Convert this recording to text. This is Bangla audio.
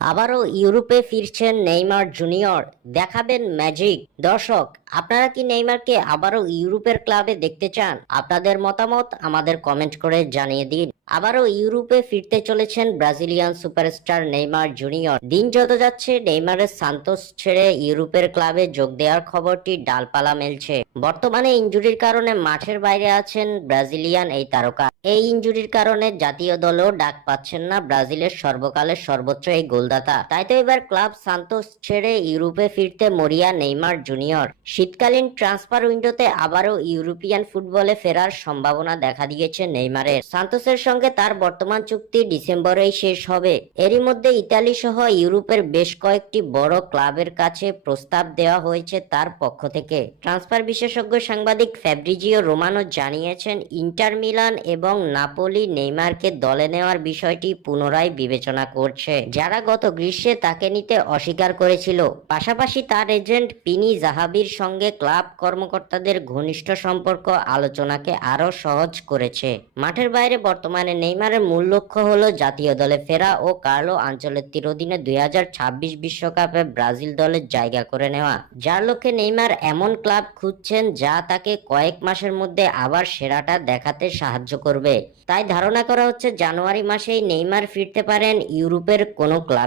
আবারও ইউরোপে ফিরছেন নেইমার জুনিয়র, দেখাবেন ম্যাজিক। দর্শক, আপনারা কি নেইমারকে আবারও ইউরোপের ক্লাবে দেখতে চান? আপনাদের মতামত আমাদের কমেন্ট করে জানিয়ে দিন। আবারও ইউরোপে ফিরতে চলেছেন ব্রাজিলিয়ান সুপারস্টার নেইমার জুনিয়র। দিন যত যাচ্ছে নেইমারের সান্তোস ছেড়ে ইউরোপের ক্লাবে যোগ দেওয়ার খবরটি ডালপালা মেলছে। বর্তমানে ইনজুরির কারণে মাঠের বাইরে আছেন ব্রাজিলিয়ান এই তারকা। এই ইনজুরির কারণে জাতীয় দলেও ডাক পাচ্ছেন না ব্রাজিলের সর্বকালের সর্বোচ্চ এই গোলদাতা। তাই তো এবার ক্লাব সান্তোস ছেড়ে ইউরোপে ফিরতে মরিয়া নেইমার জুনিয়র। শীতকালীন ট্রান্সফার উইন্ডোতে আবারও ইউরোপিয়ান ফুটবলে ফেরার সম্ভাবনা দেখা দিয়েছে নেইমারের। সান্তোসের সঙ্গে তার বর্তমান চুক্তি ডিসেম্বরেই শেষ হবে। এরই মধ্যে ইতালি সহ ইউরোপের বেশ কয়েকটি বড় ক্লাবের কাছে প্রস্তাব দেওয়া হয়েছে তার পক্ষ থেকে। ট্রান্সফার বিশেষজ্ঞ সাংবাদিক ফ্যাব্রিজিও রোমানো জানিয়েছেন, ইন্টার মিলান এবং নাপোলি নেইমারকে দলে নেওয়ার বিষয়টি পুনরায় বিবেচনা করছে, যারা গত গ্রীষ্মে তাকে নিতে অস্বীকার করেছিল। পাশাপাশি তার এজেন্ট পিনি জাহাবির সঙ্গে ক্লাব কর্মকর্তাদের ঘনিষ্ঠ সম্পর্ক আলোচনাকে আরো সহজ করেছে। মাঠের বাইরে বর্তমানে নেইমারের মূল লক্ষ্য হলো জাতীয় দলে ফেরা ও কার্লো আনচেলত্তির অধীনে 2026 বিশ্বকাপে ব্রাজিল দলের জায়গা করে নেওয়া, যার লক্ষ্যে নেইমার এমন ক্লাব খুঁজছেন যা তাকে কয়েক মাসের মধ্যে আবার সেরাটা দেখাতে সাহায্য করবে। তাই ধারণা করা হচ্ছে জানুয়ারি মাসেই নেইমার ফিরতে পারেন ইউরোপের কোনো ক্লাবে।